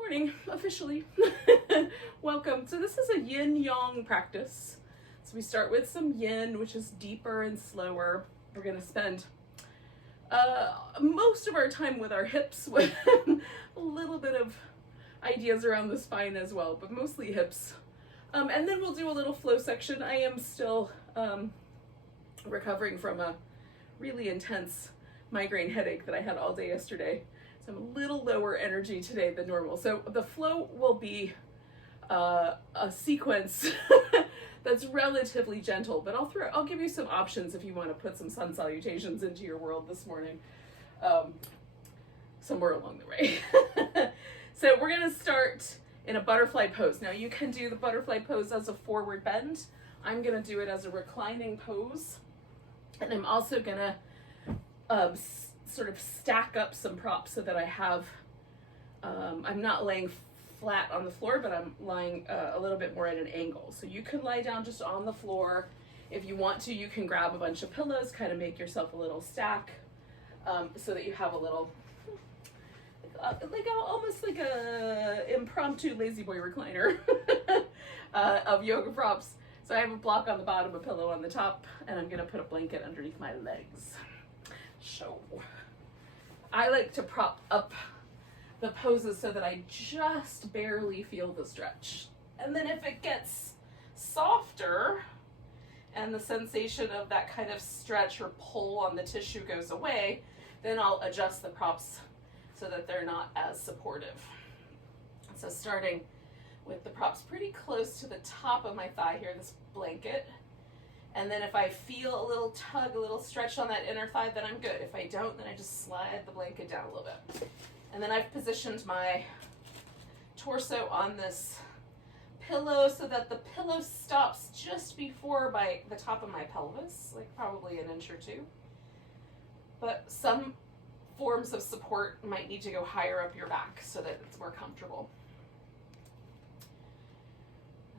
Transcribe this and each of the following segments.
Morning, officially. Welcome. So this is a yin-yang practice. So we start with some yin, which is deeper and slower. We're going to spend most of our time with our hips, with a little bit of ideas around the spine as well, but mostly hips. And then we'll do a little flow section. I am still recovering from a really intense migraine headache that I had all day yesterday. So I'm a little lower energy today than normal. So the flow will be a sequence that's relatively gentle, but I'll give you some options if you want to put some sun salutations into your world this morning, somewhere along the way. So we're going to start in a butterfly pose. Now you can do the butterfly pose as a forward bend. I'm going to do it as a reclining pose. And I'm also going to sort of stack up some props so that I have, I'm not laying flat on the floor, but I'm lying a little bit more at an angle. So you can lie down just on the floor. If you want to, you can grab a bunch of pillows, kind of make yourself a little stack, so that you have a little, almost like a impromptu lazy boy recliner of yoga props. So I have a block on the bottom, a pillow on the top, and I'm gonna put a blanket underneath my legs. So I like to prop up the poses so that I just barely feel the stretch. And then if it gets softer and the sensation of that kind of stretch or pull on the tissue goes away, then I'll adjust the props so that they're not as supportive. So starting with the props pretty close to the top of my thigh here, this blanket. And then if I feel a little tug, a little stretch on that inner thigh, then I'm good. If I don't, then I just slide the blanket down a little bit. And then I've positioned my torso on this pillow so that the pillow stops just before the top of my pelvis, like probably an inch or two. But some forms of support might need to go higher up your back so that it's more comfortable.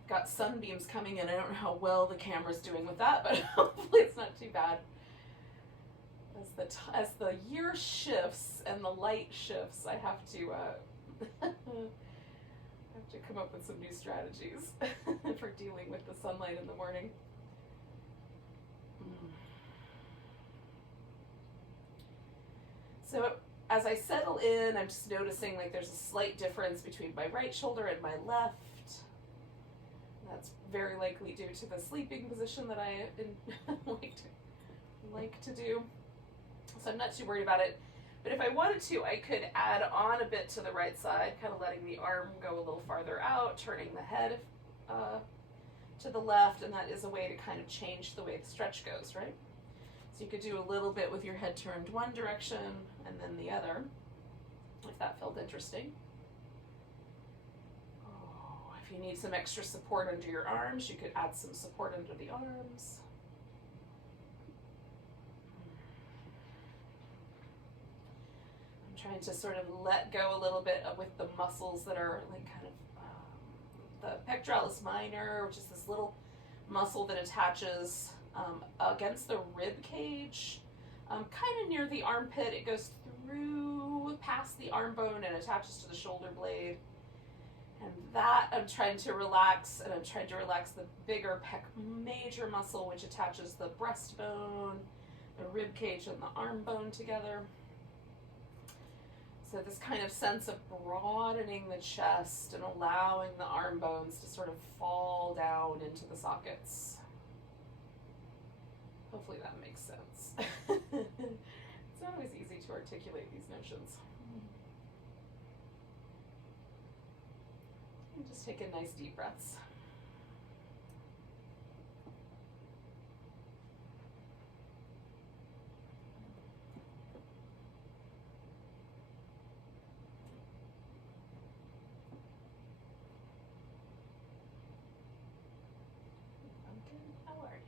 Got sunbeams coming in. I don't know how well the camera's doing with that, but hopefully it's not too bad. As the year shifts and the light shifts, I have to come up with some new strategies for dealing with the sunlight in the morning. So as I settle in, I'm just noticing like there's a slight difference between my right shoulder and my left. That's very likely due to the sleeping position that I like to do. So I'm not too worried about it. But if I wanted to, I could add on a bit to the right side, kind of letting the arm go a little farther out, turning the head to the left, and that is a way to kind of change the way the stretch goes, right? So you could do a little bit with your head turned one direction and then the other, if that felt interesting. If you need some extra support under your arms, you could add some support under the arms. I'm trying to sort of let go a little bit with the muscles that are like kind of the pectoralis minor, which is this little muscle that attaches against the rib cage, kind of near the armpit. It goes through past the arm bone and attaches to the shoulder blade. And that I'm trying to relax, and I'm trying to relax the bigger pec major muscle, which attaches the breastbone, the rib cage, and the arm bone together. So this kind of sense of broadening the chest and allowing the arm bones to sort of fall down into the sockets. Hopefully that makes sense. It's not always easy to articulate these notions. Just take in nice deep breaths. Pumpkin, how are you?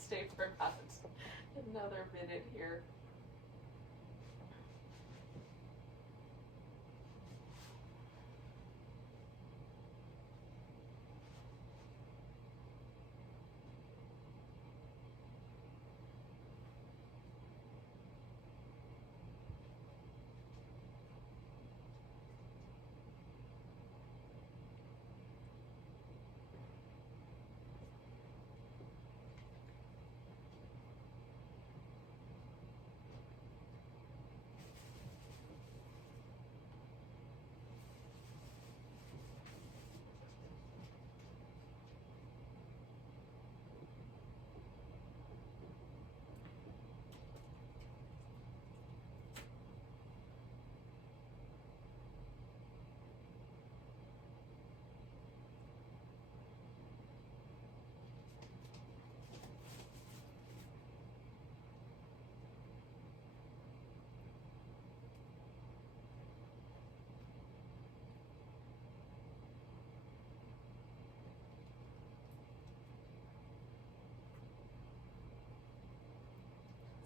stay for about another minute here.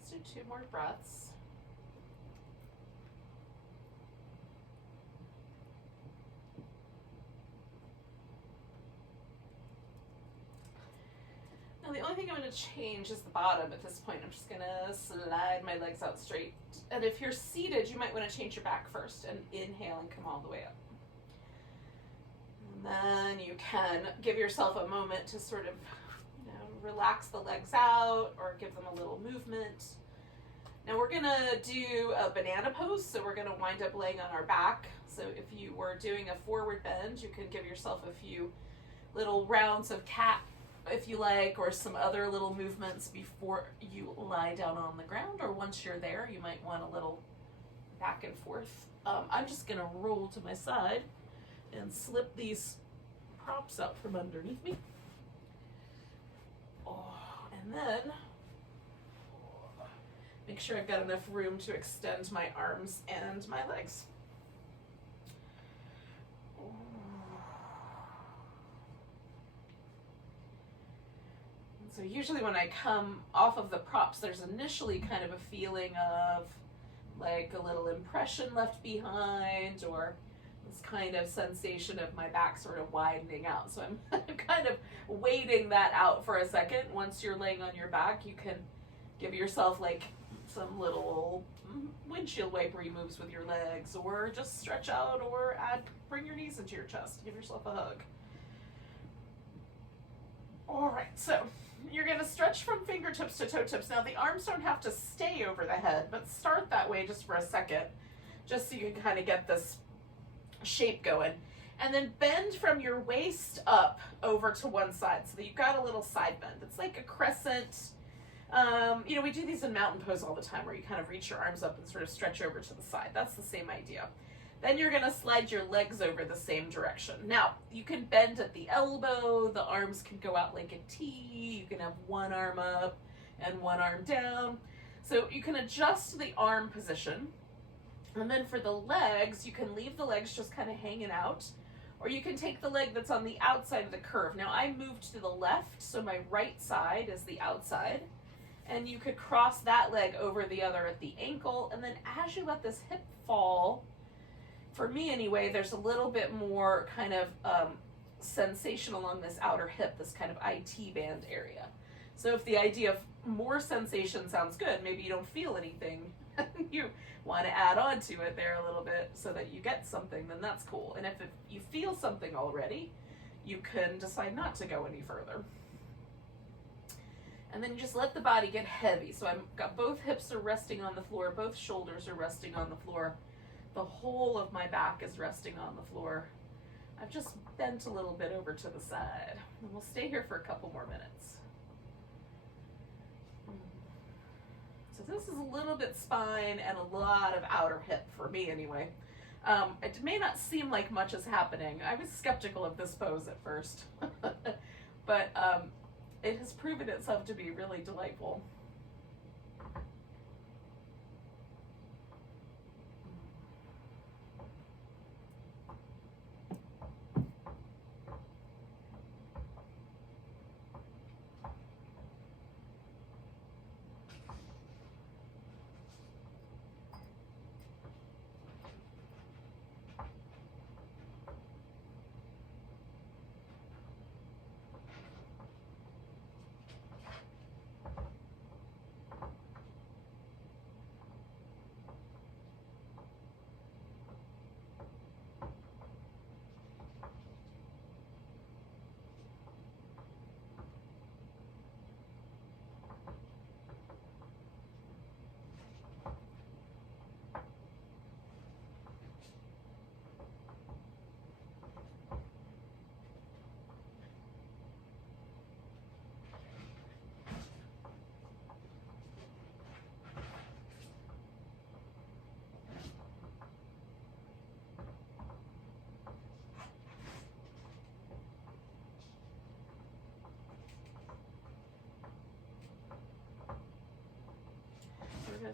Let's do 2 more breaths. Now the only thing I'm going to change is the bottom at this point. I'm just going to slide my legs out straight. And if you're seated, you might want to change your back first and inhale and come all the way up. And then you can give yourself a moment to sort of, relax the legs out or give them a little movement. Now we're gonna do a banana pose, so we're gonna wind up laying on our back. So if you were doing a forward bend, you can give yourself a few little rounds of cat, if you like, or some other little movements before you lie down on the ground, or once you're there, you might want a little back and forth. I'm just gonna roll to my side and slip these props out from underneath me. And then make sure I've got enough room to extend my arms and my legs. And so usually when I come off of the props, there's initially kind of a feeling of like a little impression left behind, or this kind of sensation of my back sort of widening out. So I'm kind of waiting that out for a second. Once you're laying on your back, you can give yourself like some little windshield wiper moves with your legs, or just stretch out, or bring your knees into your chest, give yourself a hug. All right, so you're gonna stretch from fingertips to toe tips. Now the arms don't have to stay over the head, but start that way just for a second, just so you can kind of get this shape going. And then bend from your waist up over to one side so that you've got a little side bend. It's like a crescent. We do these in mountain pose all the time, where you kind of reach your arms up and sort of stretch over to the side. That's the same idea. Then you're gonna slide your legs over the same direction. Now, you can bend at the elbow, the arms can go out like a T, you can have one arm up and one arm down. So you can adjust the arm position. And then for the legs, you can leave the legs just kind of hanging out, or you can take the leg that's on the outside of the curve. Now I moved to the left, so my right side is the outside, and you could cross that leg over the other at the ankle. And then as you let this hip fall, for me anyway, there's a little bit more kind of sensation along this outer hip, this kind of IT band area. So if the idea of more sensation sounds good, maybe you don't feel anything, you want to add on to it there a little bit so that you get something, then that's cool. And if you feel something already, you can decide not to go any further. And then you just let the body get heavy. So I've got both hips are resting on the floor, both shoulders are resting on the floor. The whole of my back is resting on the floor. I've just bent a little bit over to the side. And we'll stay here for a couple more minutes. So this is a little bit spine and a lot of outer hip for me anyway. It may not seem like much is happening. I was skeptical of this pose at first, but it has proven itself to be really delightful.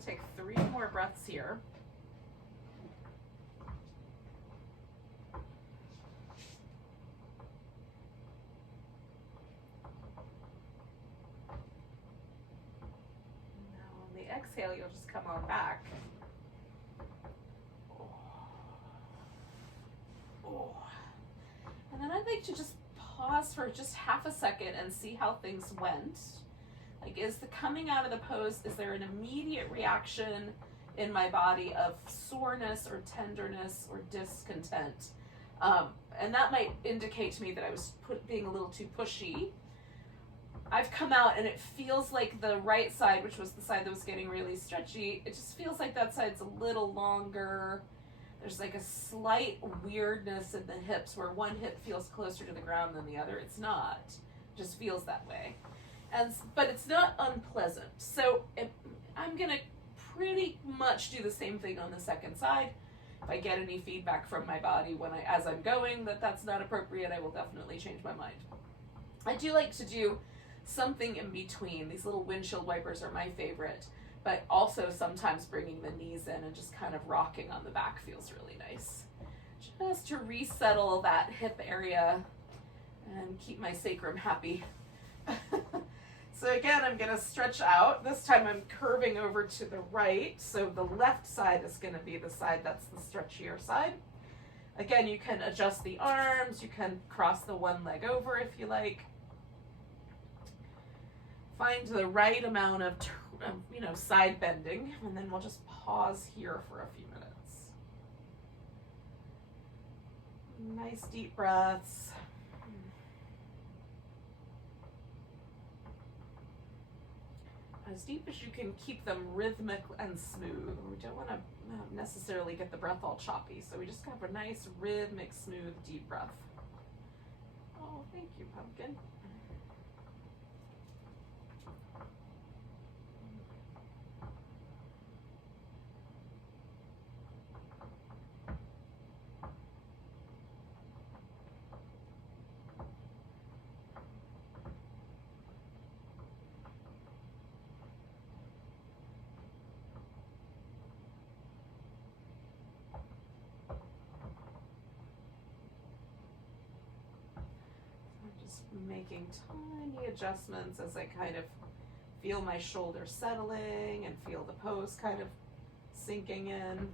to take 3 more breaths here. Now on the exhale, you'll just come on back. And then I'd like to just pause for just half a second and see how things went. Like, is the coming out of the pose, is there an immediate reaction in my body of soreness or tenderness or discontent? And that might indicate to me that I was being a little too pushy. I've come out and it feels like the right side, which was the side that was getting really stretchy, it just feels like that side's a little longer. There's like a slight weirdness in the hips where one hip feels closer to the ground than the other. It's not. It just feels that way. But it's not unpleasant. So I'm going to pretty much do the same thing on the second side. If I get any feedback from my body as I'm going that that's not appropriate, I will definitely change my mind. I do like to do something in between. These little windshield wipers are my favorite. But also sometimes bringing the knees in and just kind of rocking on the back feels really nice. Just to resettle that hip area and keep my sacrum happy. So again, I'm going to stretch out. This time I'm curving over to the right. So the left side is going to be the side that's the stretchier side. Again, you can adjust the arms. You can cross the one leg over if you like. Find the right amount of side bending, and then we'll just pause here for a few minutes. Nice deep breaths. As deep as you can keep them rhythmic and smooth. We don't want to necessarily get the breath all choppy, so we just have a nice rhythmic, smooth, deep breath. Oh, thank you, pumpkin. Making tiny adjustments as I kind of feel my shoulders settling and feel the pose kind of sinking in.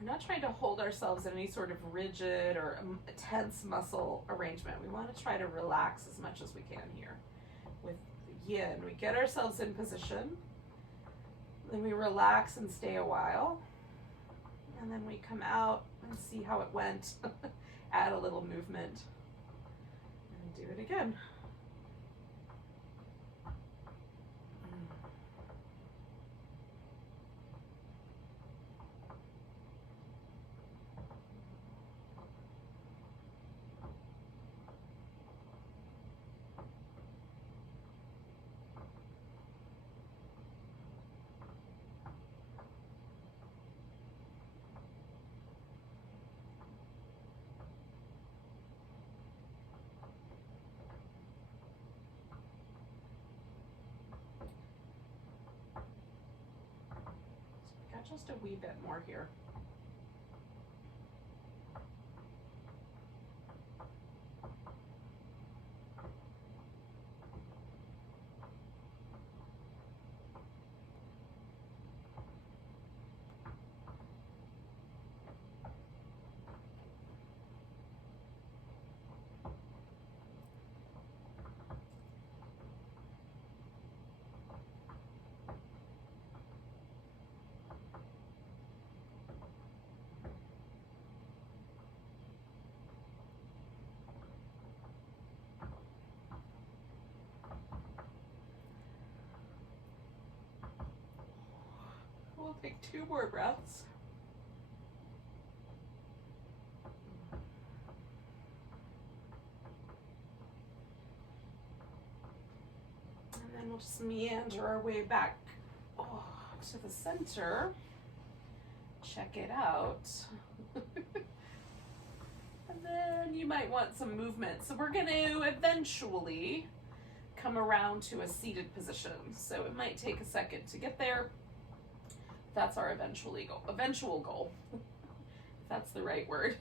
We're not trying to hold ourselves in any sort of rigid or tense muscle arrangement. We want to try to relax as much as we can here. With yin, we get ourselves in position, then we relax and stay a while, and then we come out and see how it went. Add a little movement and do it again. Just a wee bit more here. We'll take 2 more breaths. And then we'll just meander our way back to the center. Check it out. And then you might want some movement. So we're going to eventually come around to a seated position. So it might take a second to get there. That's our eventual goal. If that's the right word.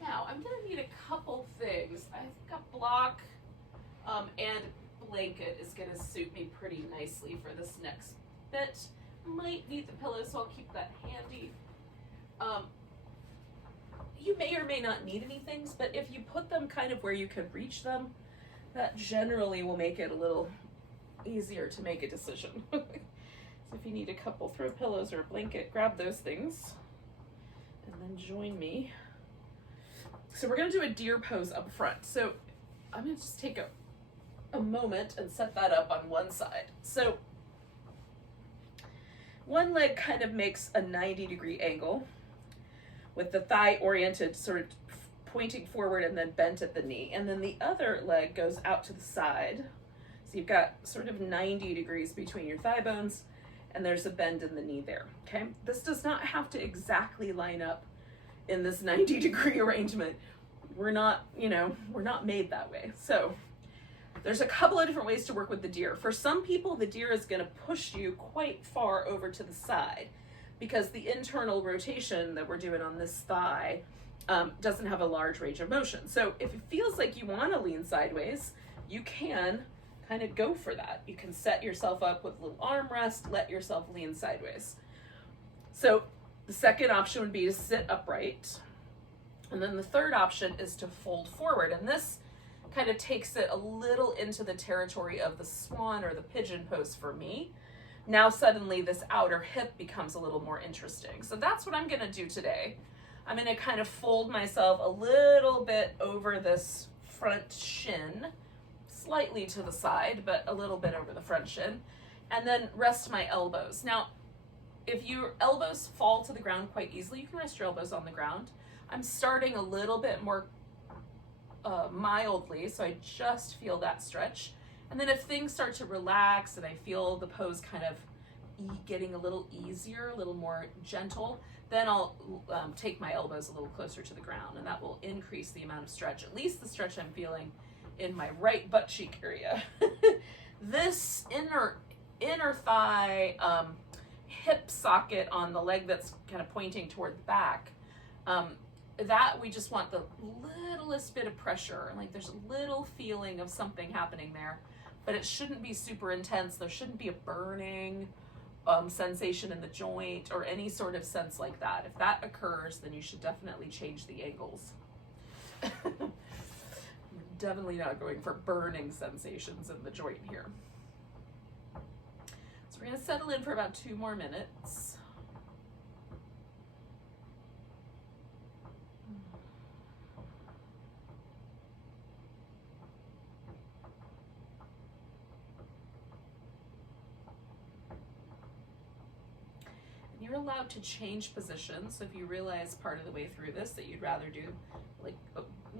Now, I'm going to need a couple things. I think a block and blanket is going to suit me pretty nicely for this next bit. Might need the pillow, so I'll keep that handy. You may or may not need any things, but if you put them kind of where you can reach them, that generally will make it a little easier to make a decision. So if you need a couple throw pillows or a blanket, grab those things and then join me. So we're going to do a deer pose up front. So I'm going to just take a moment and set that up on one side. So one leg kind of makes a 90-degree angle with the thigh oriented, sort of pointing forward and then bent at the knee. And then the other leg goes out to the side. So you've got sort of 90 degrees between your thigh bones, and there's a bend in the knee there, okay? This does not have to exactly line up in this 90-degree arrangement. We're not, we're not made that way. So there's a couple of different ways to work with the deer. For some people, the deer is going to push you quite far over to the side because the internal rotation that we're doing on this thigh doesn't have a large range of motion. So if it feels like you want to lean sideways, you can kind of go for that. You can set yourself up with a little arm rest, let yourself lean sideways. So the second option would be to sit upright. And then the third option is to fold forward. And this kind of takes it a little into the territory of the swan or the pigeon pose for me. Now suddenly this outer hip becomes a little more interesting. So that's what I'm going to do today. I'm going to kind of fold myself a little bit over this front shin, slightly to the side, but a little bit over the front shin, and then rest my elbows. Now, if your elbows fall to the ground quite easily, you can rest your elbows on the ground. I'm starting a little bit more mildly, so I just feel that stretch. And then if things start to relax and I feel the pose kind of getting a little easier, a little more gentle, then I'll take my elbows a little closer to the ground, and that will increase the amount of stretch, at least the stretch I'm feeling in my right butt cheek area. This inner thigh hip socket on the leg that's kind of pointing toward the back, that we just want the littlest bit of pressure, like there's a little feeling of something happening there, but it shouldn't be super intense. There shouldn't be a burning sensation in the joint or any sort of sense like that. If that occurs, then you should definitely change the angles. Definitely not going for burning sensations in the joint here. So we're going to settle in for about 2 more minutes. You're allowed to change positions. So if you realize part of the way through this that you'd rather do like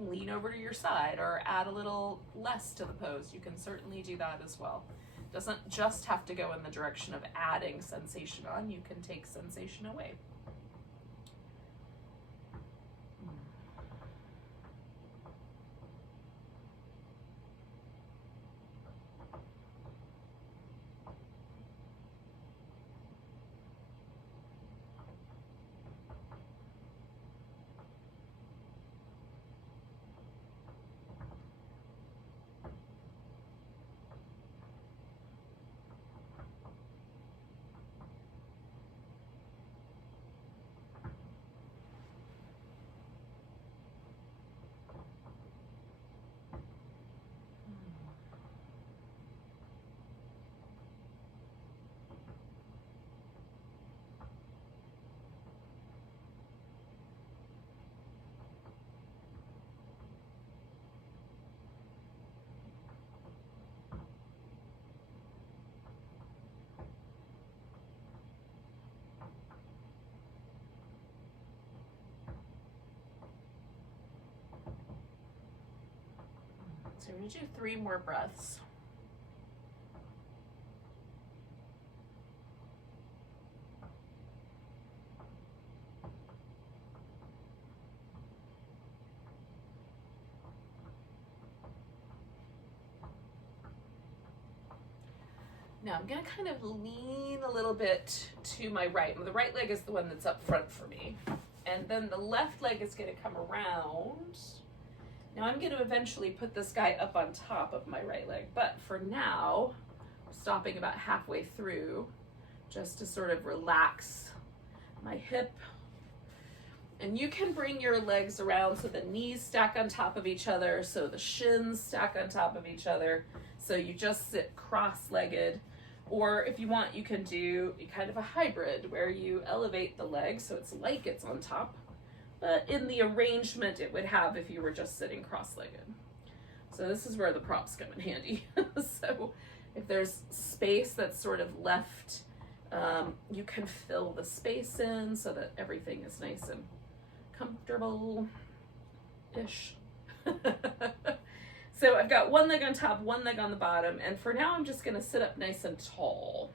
lean over to your side or add a little less to the pose, you can certainly do that as well. It doesn't just have to go in the direction of adding sensation on, you can take sensation away. So we're gonna do 3 more breaths. Now I'm gonna kind of lean a little bit to my right. The right leg is the one that's up front for me. And then the left leg is gonna come around. Now I'm gonna eventually put this guy up on top of my right leg, but for now, I'm stopping about halfway through just to sort of relax my hip. And you can bring your legs around so the knees stack on top of each other, so the shins stack on top of each other, so you just sit cross-legged. Or if you want, you can do kind of a hybrid where you elevate the legs so it's like it's on top, but in the arrangement it would have if you were just sitting cross-legged. So this is where the props come in handy. So if there's space that's sort of left, you can fill the space in so that everything is nice and comfortable-ish. So I've got one leg on top, one leg on the bottom, and for now I'm just gonna sit up nice and tall.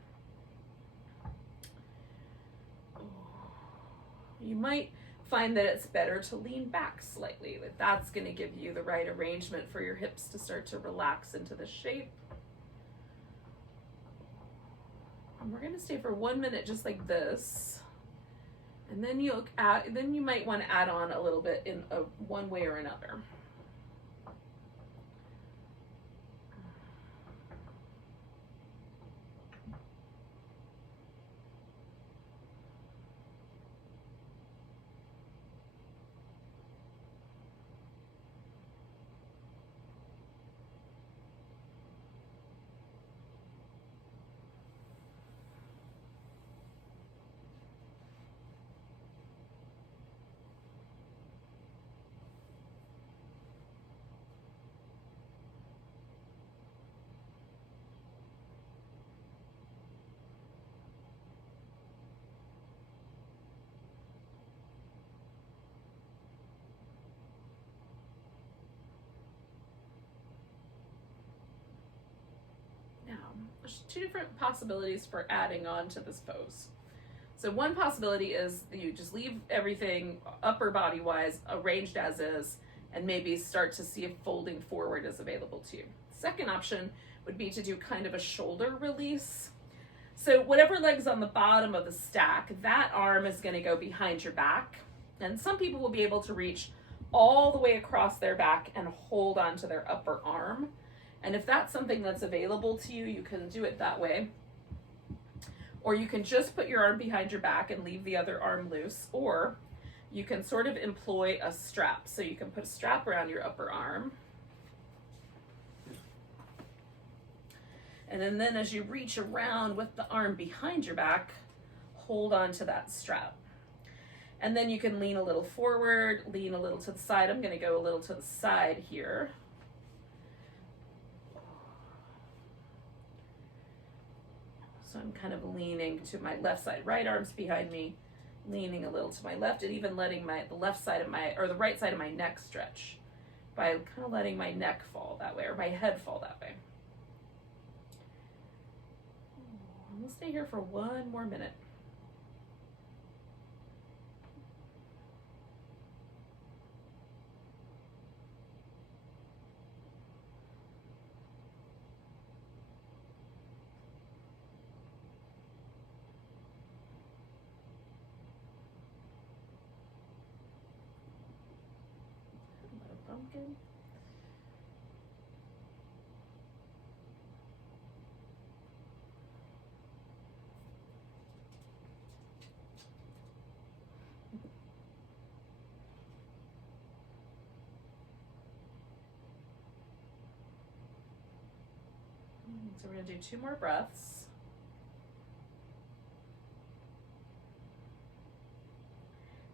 You might find that it's better to lean back slightly, that that's gonna give you the right arrangement for your hips to start to relax into the shape. And we're gonna stay for 1 minute just like this. And then you might want to add on a little bit in one way or another. There's 2 different possibilities for adding on to this pose. So one possibility is you just leave everything upper body wise arranged as is and maybe start to see if folding forward is available to you. Second option would be to do kind of a shoulder release. So whatever leg's on the bottom of the stack, that arm is going to go behind your back. And some people will be able to reach all the way across their back and hold onto their upper arm. And if that's something that's available to you, you can do it that way. Or you can just put your arm behind your back and leave the other arm loose. Or you can sort of employ a strap. So you can put a strap around your upper arm. And then as you reach around with the arm behind your back, hold on to that strap. And then you can lean a little forward, lean a little to the side. I'm going to go a little to the side here. So I'm kind of leaning to my left side, right arm's behind me, leaning a little to my left, and even letting the left side of the right side of my neck stretch by kind of letting my neck fall that way, or my head fall that way. We'll stay here for 1 more minute. Pumpkin. So we're going to do 2 more breaths.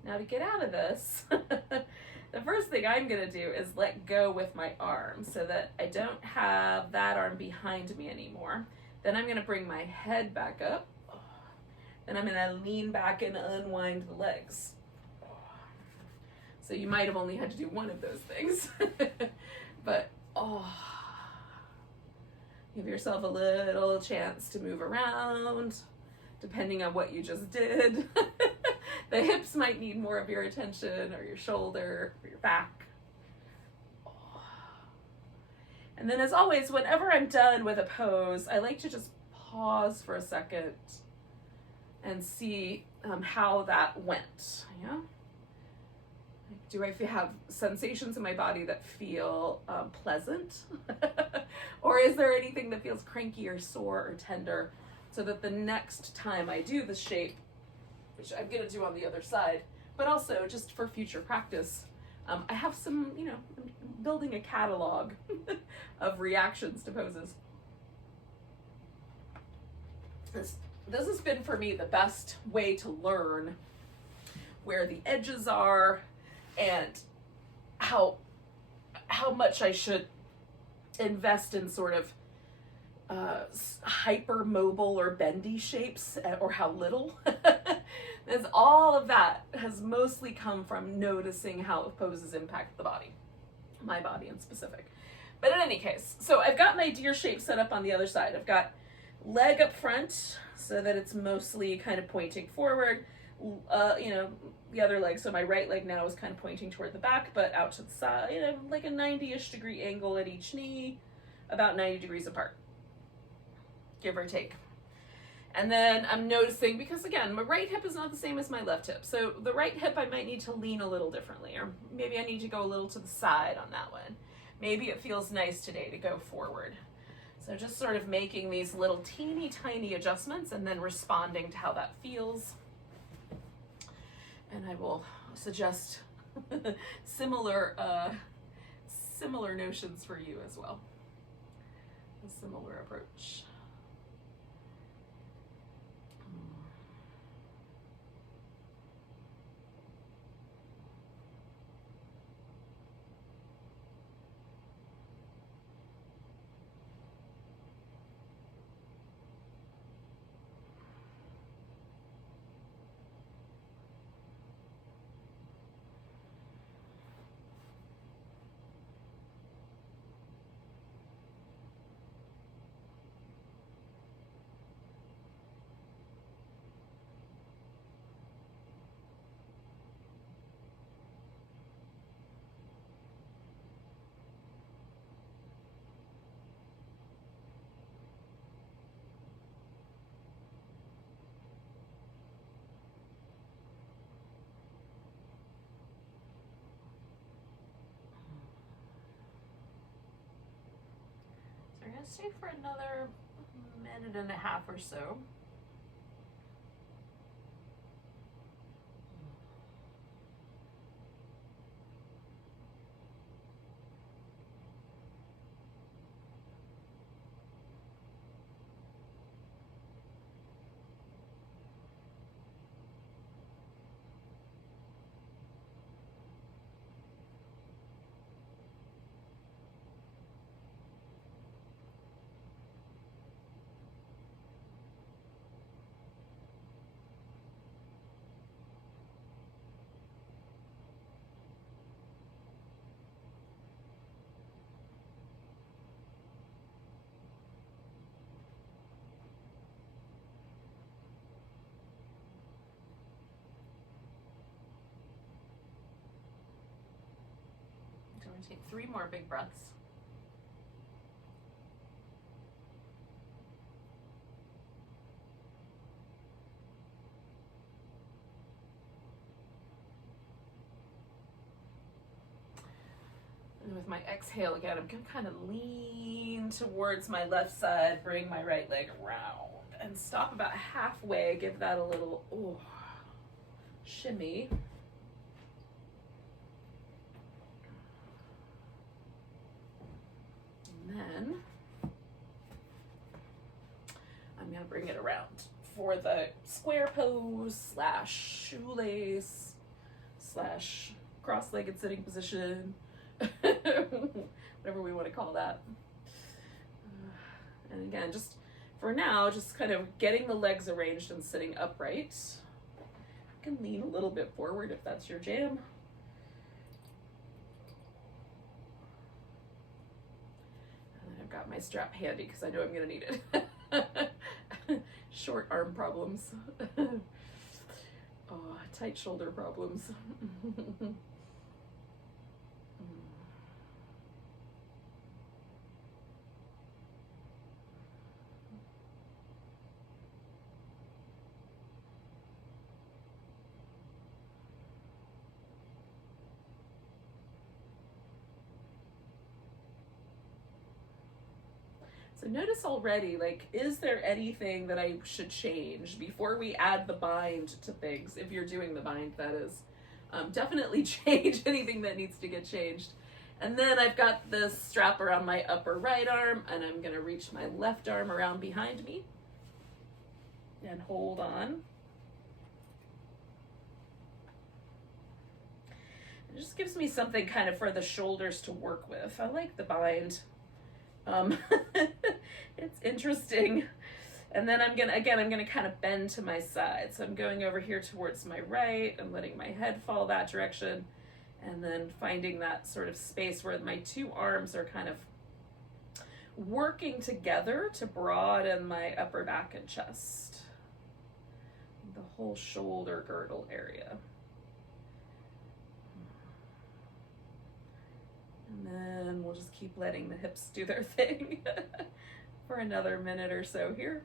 Now to get out of this, the first thing I'm going to do is let go with my arm so that I don't have that arm behind me anymore. Then I'm going to bring my head back up. Then I'm going to lean back and unwind the legs. So you might have only had to do one of those things. But Oh, give yourself a little chance to move around, depending on what you just did. The hips might need more of your attention, or your shoulder, or your back. And then, as always, whenever I'm done with a pose, I like to just pause for a second and see how that went. Yeah? Do I have sensations in my body that feel pleasant? Or is there anything that feels cranky or sore or tender, so that the next time I do the shape, which I'm going to do on the other side, but also just for future practice, I have some, you know, building a catalog of reactions to poses. This has been for me the best way to learn where the edges are and how much I should invest in sort of hyper mobile or bendy shapes, or how little. As all of that has mostly come from noticing how poses impact the body, my body in specific. But in any case, so I've got my deer shape set up on the other side. I've got leg up front so that it's mostly kind of pointing forward. You know, the other leg, so my right leg now is kind of pointing toward the back, but out to the side, you know, like a 90-ish degree angle at each knee, about 90 degrees apart, give or take. And then I'm noticing, because again, my right hip is not the same as my left hip. So the right hip, I might need to lean a little differently, or maybe I need to go a little to the side on that one. Maybe it feels nice today to go forward. So just sort of making these little teeny tiny adjustments and then responding to how that feels. And I will suggest similar notions for you as well. A similar approach. We're going to stay for another minute and a half or so. So we're going to take 3 more big breaths. And with my exhale again, I'm going to kind of lean towards my left side, bring my right leg around, and stop about halfway. Give that a little shimmy. And then I'm going to bring it around for the square pose / shoelace / cross-legged sitting position. Whatever we want to call that. And again, just for now, just kind of getting the legs arranged and sitting upright. You can lean a little bit forward if that's your jam. I've got my strap handy because I know I'm gonna need it. Short arm problems. Oh, tight shoulder problems. So notice already, like, is there anything that I should change before we add the bind to things? If you're doing the bind, that is. Definitely change anything that needs to get changed. And then I've got this strap around my upper right arm, and I'm gonna reach my left arm around behind me and hold on. It just gives me something kind of for the shoulders to work with. I like the bind. It's interesting. And then I'm gonna kind of bend to my side. So I'm going over here towards my right and letting my head fall that direction. And then finding that sort of space where my two arms are kind of working together to broaden my upper back and chest. The whole shoulder girdle area. And then we'll just keep letting the hips do their thing for another minute or so here.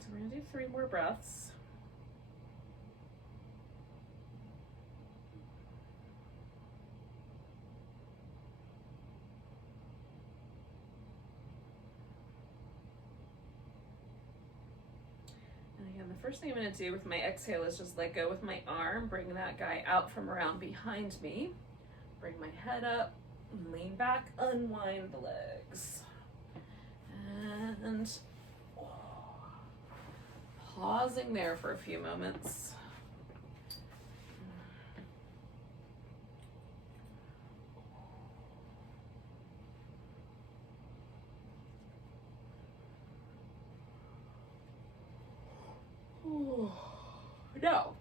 So we're gonna do 3 more breaths. And again, the first thing I'm gonna do with my exhale is just let go with my arm, bring that guy out from around behind me, bring my head up, lean back, unwind the legs. And pausing there for a few moments. Now,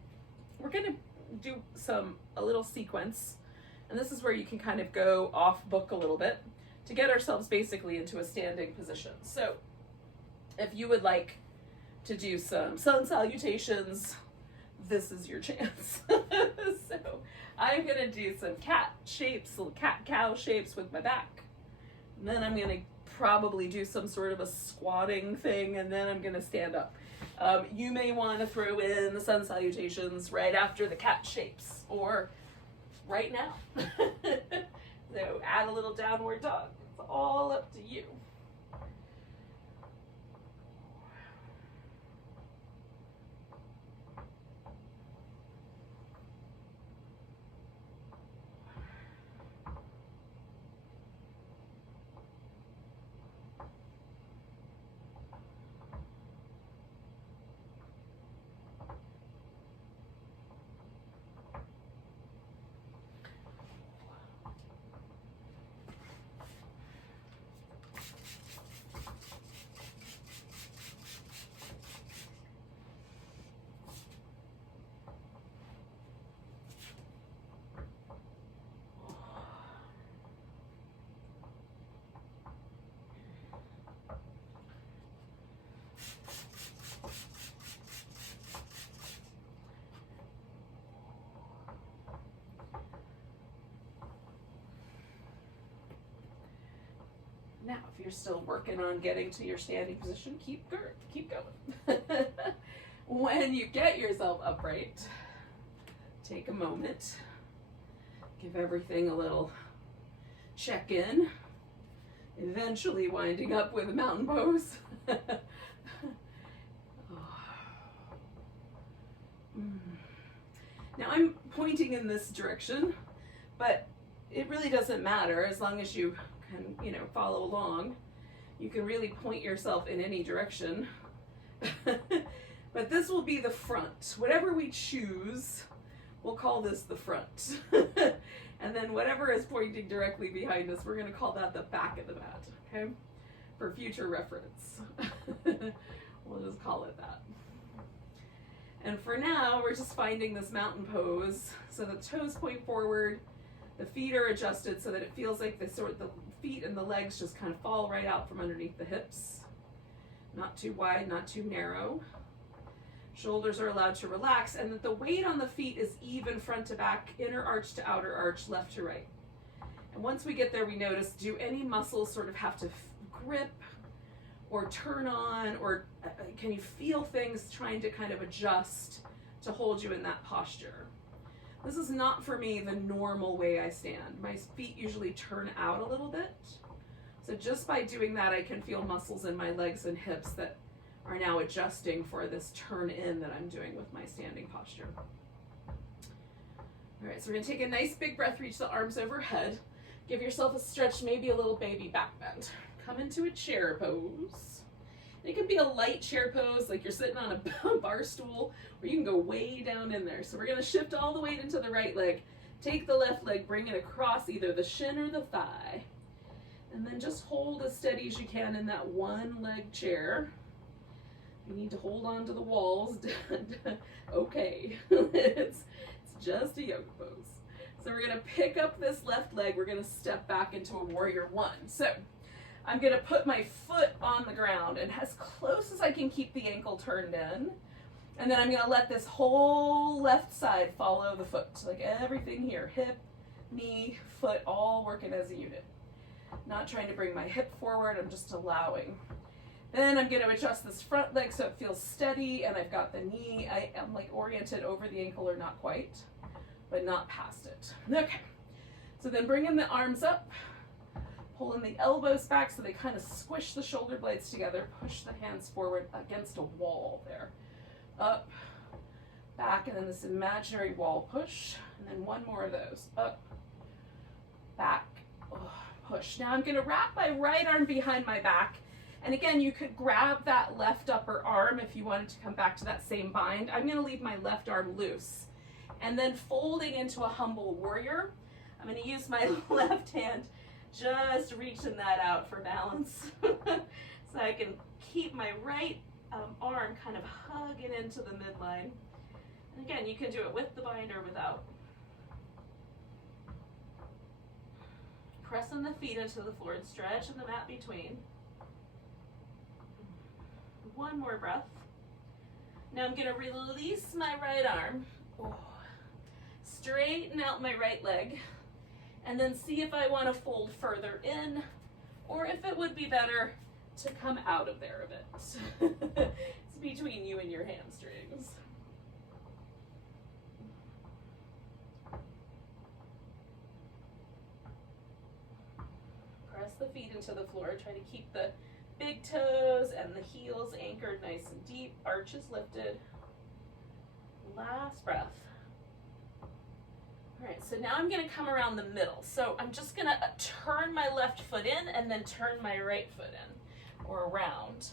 we're gonna do a little sequence, and this is where you can kind of go off book a little bit to get ourselves basically into a standing position. So if you would like to do some sun salutations, this is your chance. So I'm gonna do some cat shapes, little cat-cow shapes with my back. And then I'm gonna probably do some sort of a squatting thing, and then I'm gonna stand up. You may want to throw in the sun salutations right after the cat shapes, or right now. So add a little downward dog. It's all up to you. Now, if you're still working on getting to your standing position, keep going. When you get yourself upright, take a moment, give everything a little check-in. eventually winding up with a mountain pose. Now I'm pointing in this direction, but it really doesn't matter as long as you can, follow along. You can really point yourself in any direction. But this will be the front. Whatever we choose, we'll call this the front. And then whatever is pointing directly behind us, we're going to call that the back of the mat, okay? For future reference. We'll just call it that. And for now, we're just finding this mountain pose. So the toes point forward, the feet are adjusted so that it feels like the feet and the legs just kind of fall right out from underneath the hips. Not too wide, not too narrow. Shoulders are allowed to relax, and that the weight on the feet is even front to back, inner arch to outer arch, left to right. And once we get there, we notice, do any muscles sort of have to grip or turn on, or can you feel things trying to kind of adjust to hold you in that posture? This is not for me the normal way I stand. My feet usually turn out a little bit. So just by doing that, I can feel muscles in my legs and hips that are now adjusting for this turn in that I'm doing with my standing posture. All right, so we're gonna take a nice big breath, reach the arms overhead. Give yourself a stretch, maybe a little baby back bend. Come into a chair pose. It can be a light chair pose, like you're sitting on a bar stool, or you can go way down in there. So we're gonna shift all the weight into the right leg. Take the left leg, bring it across either the shin or the thigh. And then just hold as steady as you can in that one leg chair. You need to hold on to the walls. Okay, it's just a yoga pose. So we're gonna pick up this left leg. We're gonna step back into a warrior one. So I'm gonna put my foot on the ground and as close as I can keep the ankle turned in. And then I'm gonna let this whole left side follow the foot. So like everything here, hip, knee, foot, all working as a unit. Not trying to bring my hip forward, I'm just allowing. Then I'm going to adjust this front leg so it feels steady, and I've got the knee, I am like oriented over the ankle, or not quite, but not past it. Okay, so then bringing the arms up, pulling the elbows back so they kind of squish the shoulder blades together, push the hands forward against a wall there. Up, back, and then this imaginary wall push, and then one more of those. Up, back, push. Now I'm going to wrap my right arm behind my back. And again, you could grab that left upper arm if you wanted to come back to that same bind. I'm going to leave my left arm loose. And then folding into a humble warrior, I'm going to use my left hand, just reaching that out for balance. So I can keep my right arm kind of hugging into the midline. And again, you can do it with the bind or without. Pressing the feet into the floor and stretching the mat between. One more breath. Now I'm going to release my right arm, straighten out my right leg, and then see if I want to fold further in, or if it would be better to come out of there a bit. It's between you and your hamstrings. Press the feet into the floor, try to keep the big toes and the heels anchored nice and deep, arches lifted. Last breath. All right, so now I'm gonna come around the middle. So I'm just gonna turn my left foot in and then turn my right foot in, or around.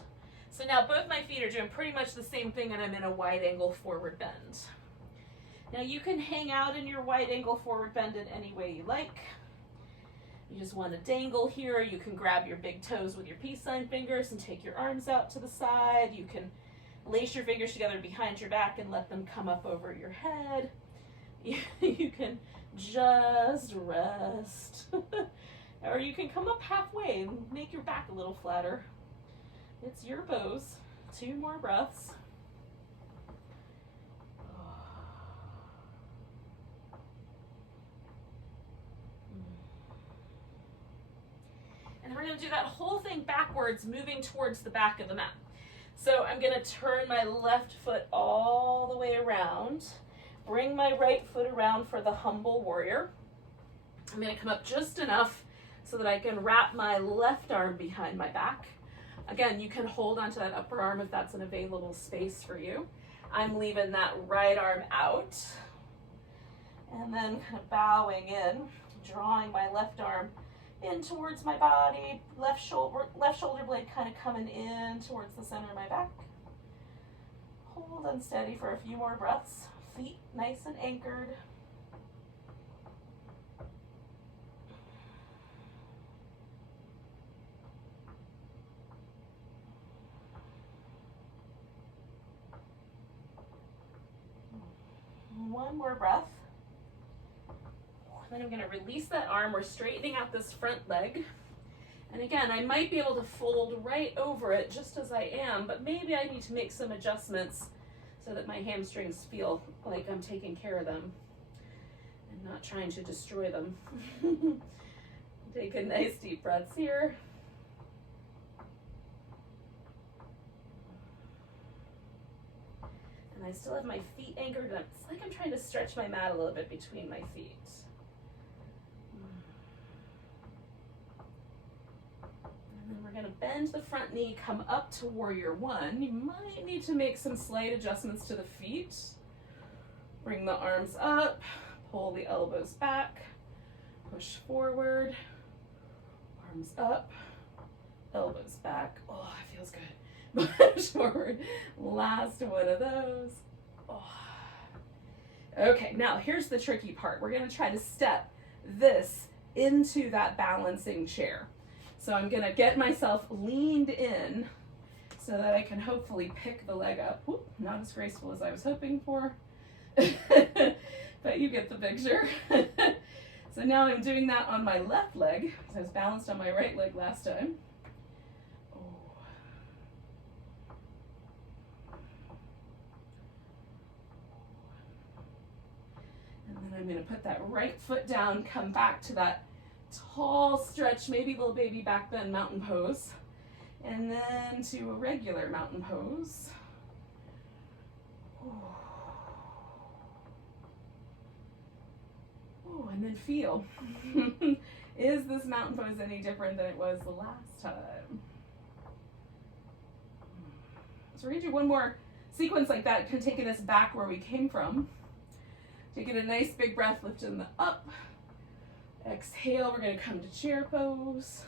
So now both my feet are doing pretty much the same thing, and I'm in a wide angle forward bend. Now you can hang out in your wide angle forward bend in any way you like. You just want to dangle here. You can grab your big toes with your peace sign fingers and take your arms out to the side. You can lace your fingers together behind your back and let them come up over your head. You can just rest. Or you can come up halfway and make your back a little flatter. It's your pose. 2 more breaths. And we're going to do that whole thing backwards, moving towards the back of the mat. So I'm going to turn my left foot all the way around, bring my right foot around for the humble warrior. I'm going to come up just enough so that I can wrap my left arm behind my back. Again, you can hold onto that upper arm if that's an available space for you. I'm leaving that right arm out, and then kind of bowing in, drawing my left arm in towards my body, left shoulder blade kind of coming in towards the center of my back. Hold unsteady for a few more breaths. Feet nice and anchored. One more breath. Then I'm going to release that arm. We're straightening out this front leg. And again, I might be able to fold right over it just as I am, but maybe I need to make some adjustments so that my hamstrings feel like I'm taking care of them and not trying to destroy them. Take a nice deep breath here. And I still have my feet anchored. It's like I'm trying to stretch my mat a little bit between my feet. And then we're going to bend the front knee, come up to warrior one. You might need to make some slight adjustments to the feet. Bring the arms up, pull the elbows back, push forward, arms up, elbows back. Oh, it feels good. Push forward. Last one of those. Oh. Okay, now here's the tricky part. We're going to try to step this into that balancing chair. So I'm going to get myself leaned in so that I can hopefully pick the leg up. Oop, not as graceful as I was hoping for, but you get the picture. So now I'm doing that on my left leg because I was balanced on my right leg last time. I'm going to put that right foot down, come back to that tall stretch, maybe little baby back bend mountain pose, and then to a regular mountain pose. Oh, and then feel. Is this mountain pose any different than it was the last time? So we're going to do one more sequence like that, kind of taking us back where we came from. Taking a nice big breath, lifting the up. Exhale, we're going to come to chair pose.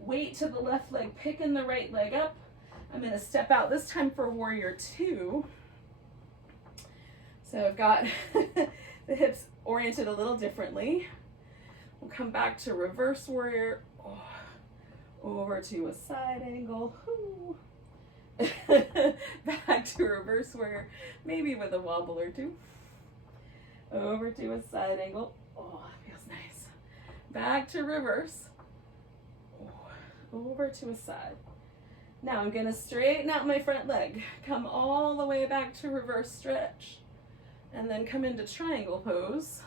Weight to the left leg, picking the right leg up. I'm going to step out this time for warrior two. So I've got the hips oriented a little differently. We'll come back to reverse warrior. Oh, over to a side angle. Back to reverse warrior, maybe with a wobble or two. Over to a side angle. Oh, that feels nice. Back to reverse. Oh, over to a side. Now I'm going to straighten out my front leg. Come all the way back to reverse stretch. And then come into triangle pose.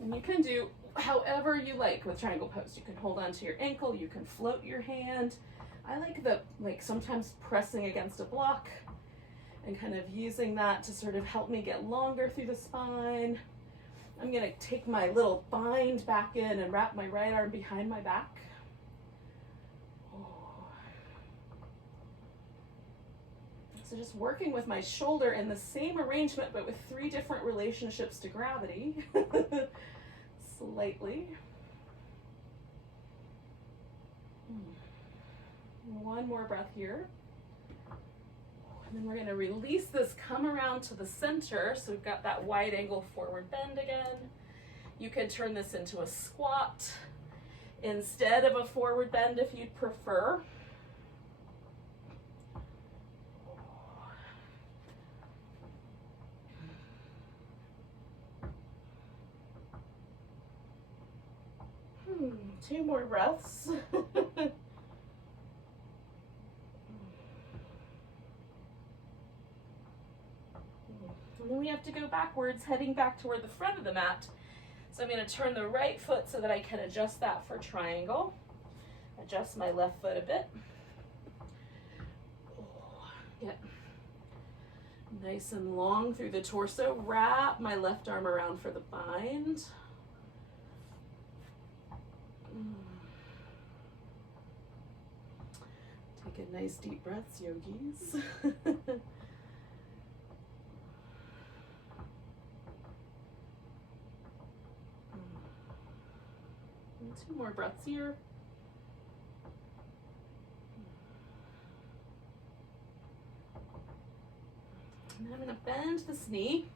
And you can do however you like with triangle pose. You can hold onto your ankle. You can float your hand. I like sometimes pressing against a block and kind of using that to sort of help me get longer through the spine. I'm going to take my little bind back in and wrap my right arm behind my back. So just working with my shoulder in the same arrangement, but with 3 different relationships to gravity. Slightly. One more breath here. And then we're going to release this, come around to the center. So we've got that wide angle forward bend again. You could turn this into a squat instead of a forward bend if you'd prefer. Two more breaths. And then we have to go backwards, heading back toward the front of the mat. So I'm going to turn the right foot so that I can adjust that for triangle. Adjust my left foot a bit. Get nice and long through the torso. Wrap my left arm around for the bind. Taking nice deep breaths, yogis. And 2 more breaths here. And then I'm going to bend this knee.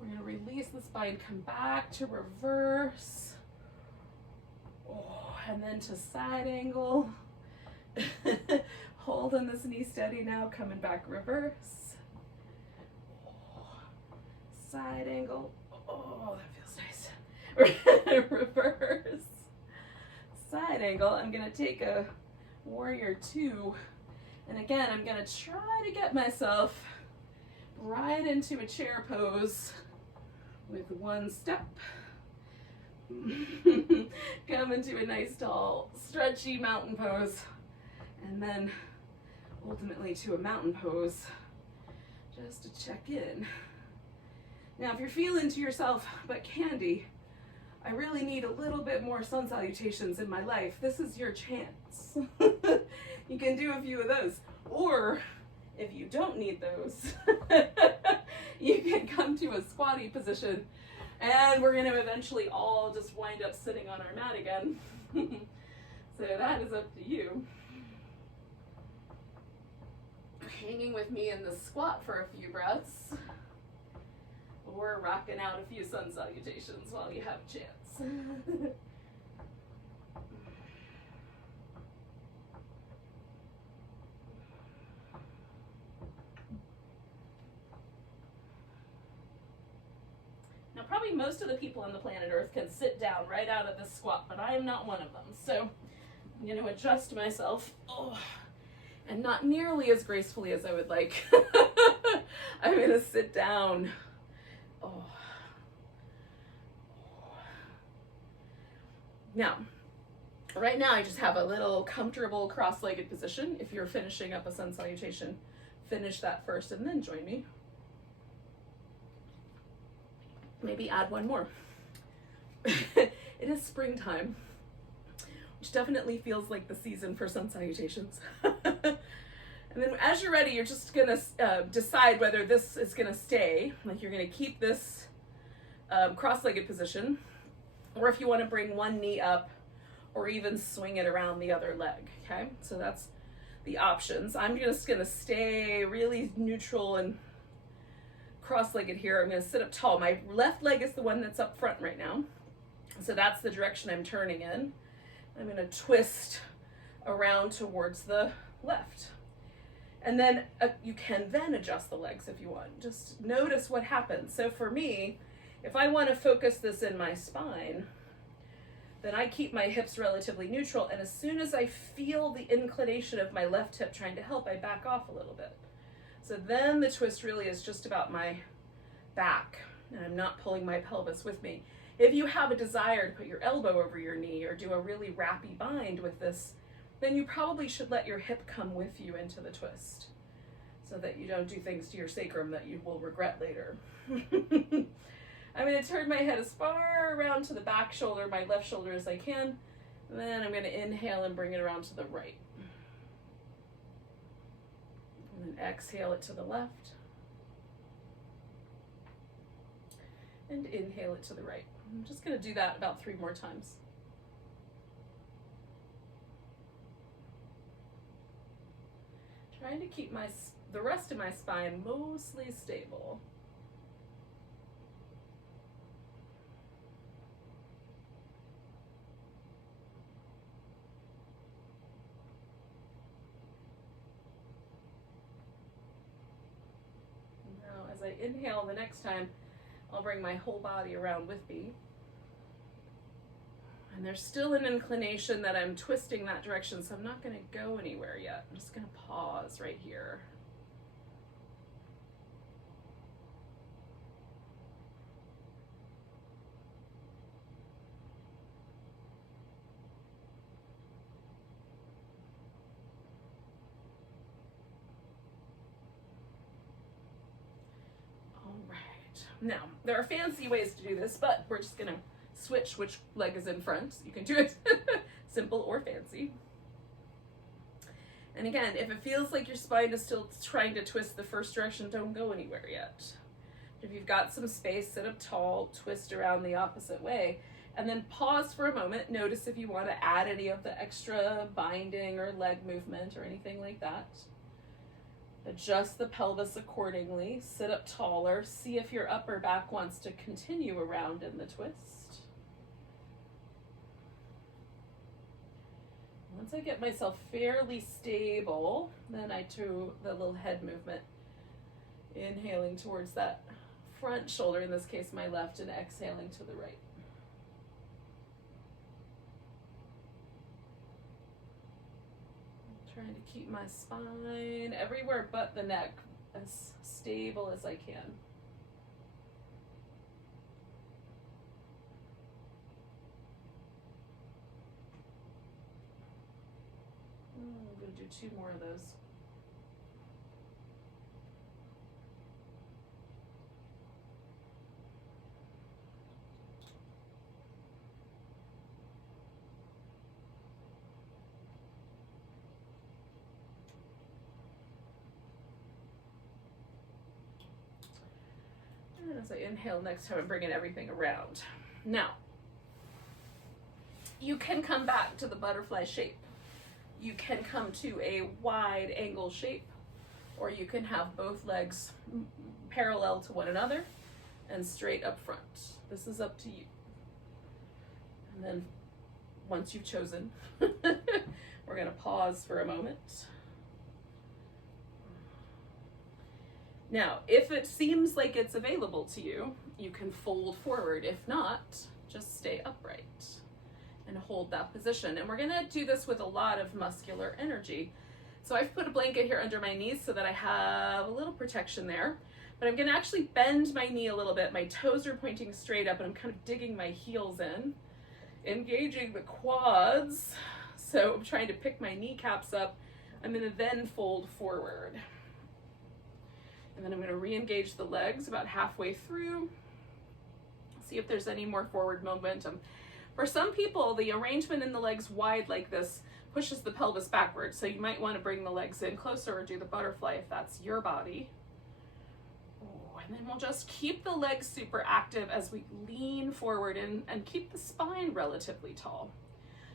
We're going to release the spine, come back to reverse. Oh, and then to side angle. Holding this knee steady now, coming back reverse. Oh, side angle. Oh, that feels nice. Reverse. Side angle. I'm going to take a warrior 2. And again, I'm going to try to get myself right into a chair pose with 1 step. Come into a nice tall stretchy mountain pose, and then ultimately to a mountain pose just to check in. Now if you're feeling to yourself, but Candy, I really need a little bit more sun salutations in my life, this is your chance. You can do a few of those. Or if you don't need those, you can come to a squatty position, and we're going to eventually all just wind up sitting on our mat again. So that is up to you. Hanging with me in the squat for a few breaths, or rocking out a few sun salutations while you have a chance. Now, probably most of the people on the planet Earth can sit down right out of this squat, but I am not one of them. So I'm going to adjust myself, and not nearly as gracefully as I would like. I'm going to sit down. Now, right now I just have a little comfortable cross-legged position. If you're finishing up a sun salutation, finish that first and then join me. Maybe add 1 more. It is springtime, which definitely feels like the season for sun salutations. And then as you're ready, you're just gonna decide whether this is gonna stay, like you're gonna keep this cross-legged position, or if you wanna bring 1 knee up or even swing it around the other leg, okay? So that's the options. I'm just gonna stay really neutral and cross-legged here. I'm going to sit up tall. My left leg is the one that's up front right now. So that's the direction I'm turning in. I'm going to twist around towards the left. And then you can then adjust the legs if you want. Just notice what happens. So for me, if I want to focus this in my spine, then I keep my hips relatively neutral. And as soon as I feel the inclination of my left hip trying to help, I back off a little bit. So then the twist really is just about my back, and I'm not pulling my pelvis with me. If you have a desire to put your elbow over your knee or do a really wrappy bind with this, then you probably should let your hip come with you into the twist so that you don't do things to your sacrum that you will regret later. I'm going to turn my head as far around to the back shoulder, my left shoulder, as I can. And then I'm going to inhale and bring it around to the right. And then exhale it to the left. And inhale it to the right. I'm just going to do that about 3 more times. Trying to keep the rest of my spine mostly stable. Now, as I inhale the next time, I'll bring my whole body around with me. And there's still an inclination that I'm twisting that direction, so I'm not going to go anywhere yet. I'm just going to pause right here. Now, there are fancy ways to do this, but we're just going to switch which leg is in front. You can do it simple or fancy. And again, if it feels like your spine is still trying to twist the first direction, don't go anywhere yet. If you've got some space, sit up tall, twist around the opposite way, and then pause for a moment. Notice if you want to add any of the extra binding or leg movement or anything like that. Adjust the pelvis accordingly, sit up taller, see if your upper back wants to continue around in the twist. Once I get myself fairly stable, then I do the little head movement, inhaling towards that front shoulder, in this case my left, and exhaling to the right. I'm trying to keep my spine everywhere but the neck as stable as I can. I'm going to do 2 more of those. And as I inhale next time, I'm bringing everything around. Now, you can come back to the butterfly shape. You can come to a wide angle shape, or you can have both legs parallel to one another and straight up front. This is up to you. And then once you've chosen, we're going to pause for a moment. Now, if it seems like it's available to you, you can fold forward. If not, just stay upright and hold that position. And we're gonna do this with a lot of muscular energy. So I've put a blanket here under my knees so that I have a little protection there, but I'm gonna actually bend my knee a little bit. My toes are pointing straight up and I'm kind of digging my heels in, engaging the quads. So I'm trying to pick my kneecaps up. I'm gonna then fold forward. And then I'm gonna re-engage the legs about halfway through. See if there's any more forward momentum. For some people, the arrangement in the legs wide like this pushes the pelvis backwards. So you might want to bring the legs in closer or do the butterfly if that's your body. And then we'll just keep the legs super active as we lean forward and keep the spine relatively tall.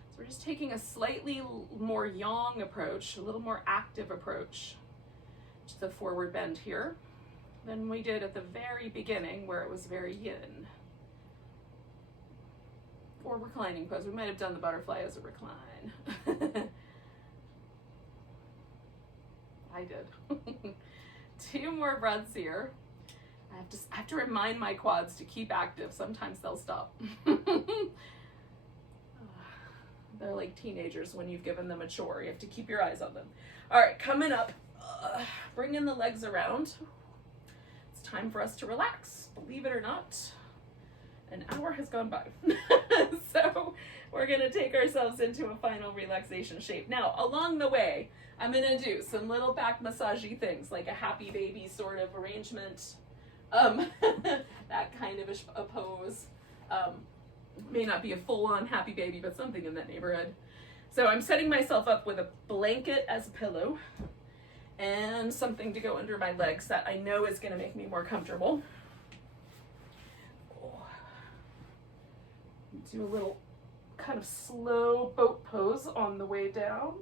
So we're just taking a slightly more yang approach, a little more active approach to the forward bend here than we did at the very beginning where it was very yin. Or reclining pose. We might have done the butterfly as a recline. I did. 2 more breaths here. I have to remind my quads to keep active. Sometimes they'll stop. They're like teenagers when you've given them a chore. You have to keep your eyes on them. All right, coming up. Bringing the legs around. It's time for us to relax. Believe it or not, an hour has gone by. So we're gonna take ourselves into a final relaxation shape. Now, along the way, I'm gonna do some little back massagey things, like a happy baby sort of arrangement. That kind of a pose. May not be a full-on happy baby, but something in that neighborhood. So I'm setting myself up with a blanket as a pillow and something to go under my legs that I know is gonna make me more comfortable. Do a little kind of slow boat pose on the way down.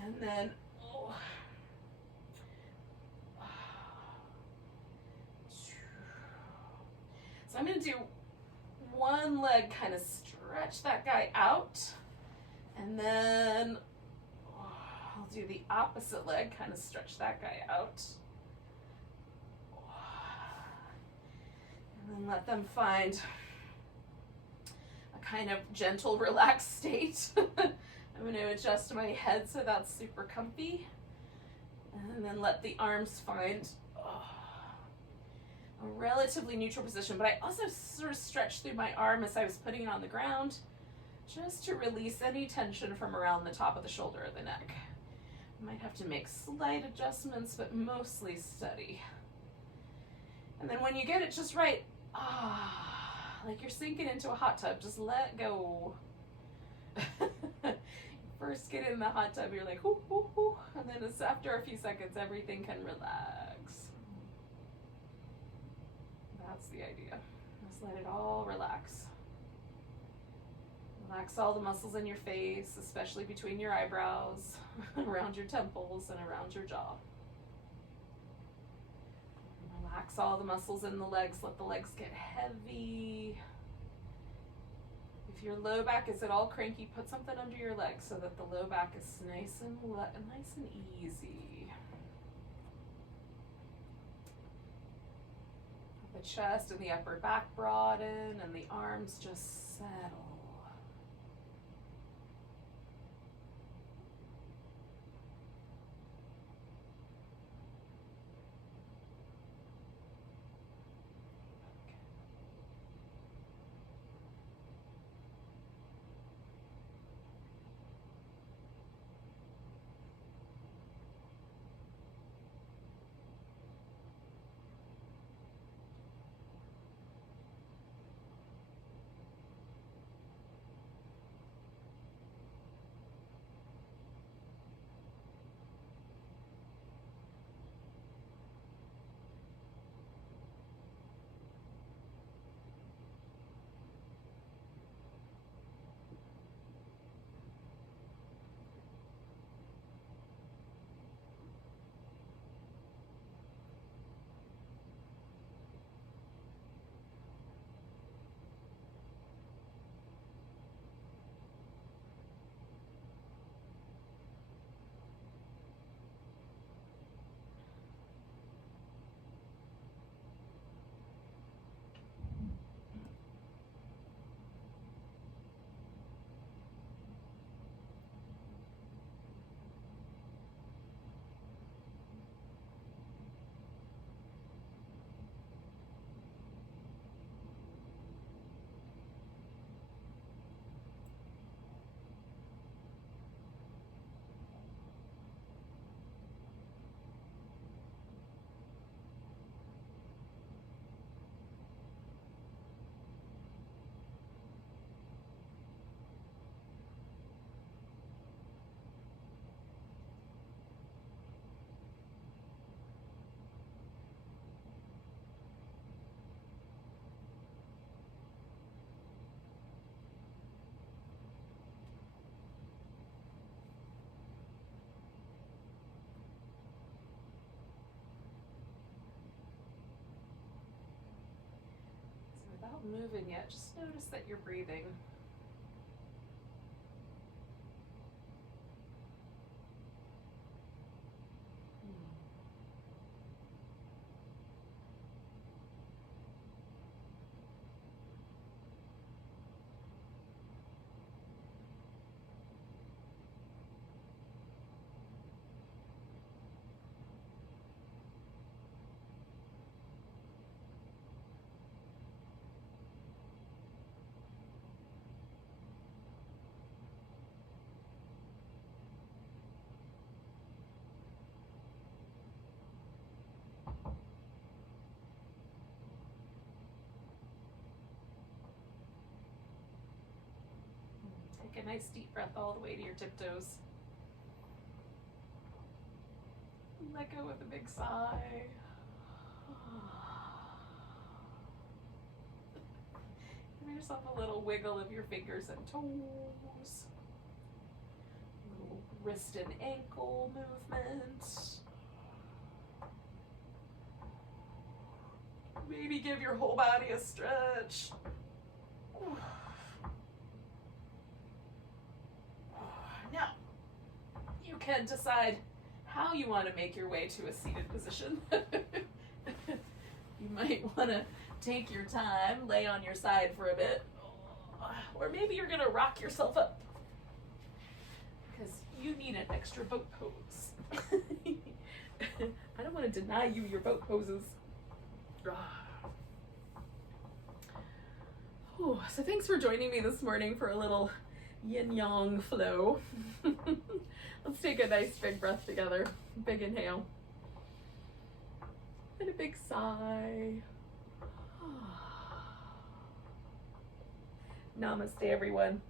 And then so I'm going to do one leg, kind of stretch that guy out, and then I'll do the opposite leg, kind of stretch that guy out. And then let them find a kind of gentle, relaxed state. I'm going to adjust my head so that's super comfy. And then let the arms find a relatively neutral position. But I also sort of stretched through my arm as I was putting it on the ground, just to release any tension from around the top of the shoulder or the neck. I might have to make slight adjustments, but mostly steady. And then when you get it just right, like you're sinking into a hot tub, just let go. First get in the hot tub, you're like, whoo, whoo, whoo. And then it's after a few seconds, everything can relax. That's the idea. Just let it all relax. Relax all the muscles in your face, especially between your eyebrows, around your temples, and around your jaw. Relax all the muscles in the legs. Let the legs get heavy. If your low back is at all cranky, put something under your legs so that the low back is nice and easy. The chest and the upper back broaden, and the arms just settle. Without moving yet, just notice that you're breathing. Take a nice deep breath all the way to your tiptoes. Let go with a big sigh. Give yourself a little wiggle of your fingers and toes. A little wrist and ankle movement. Maybe give your whole body a stretch. Now, you can decide how you want to make your way to a seated position. You might want to take your time, lay on your side for a bit, or maybe you're going to rock yourself up because you need an extra boat pose. I don't want to deny you your boat poses. So thanks for joining me this morning for a little yin-yang flow. Let's take a nice big breath together. Big inhale. And a big sigh. Namaste, everyone.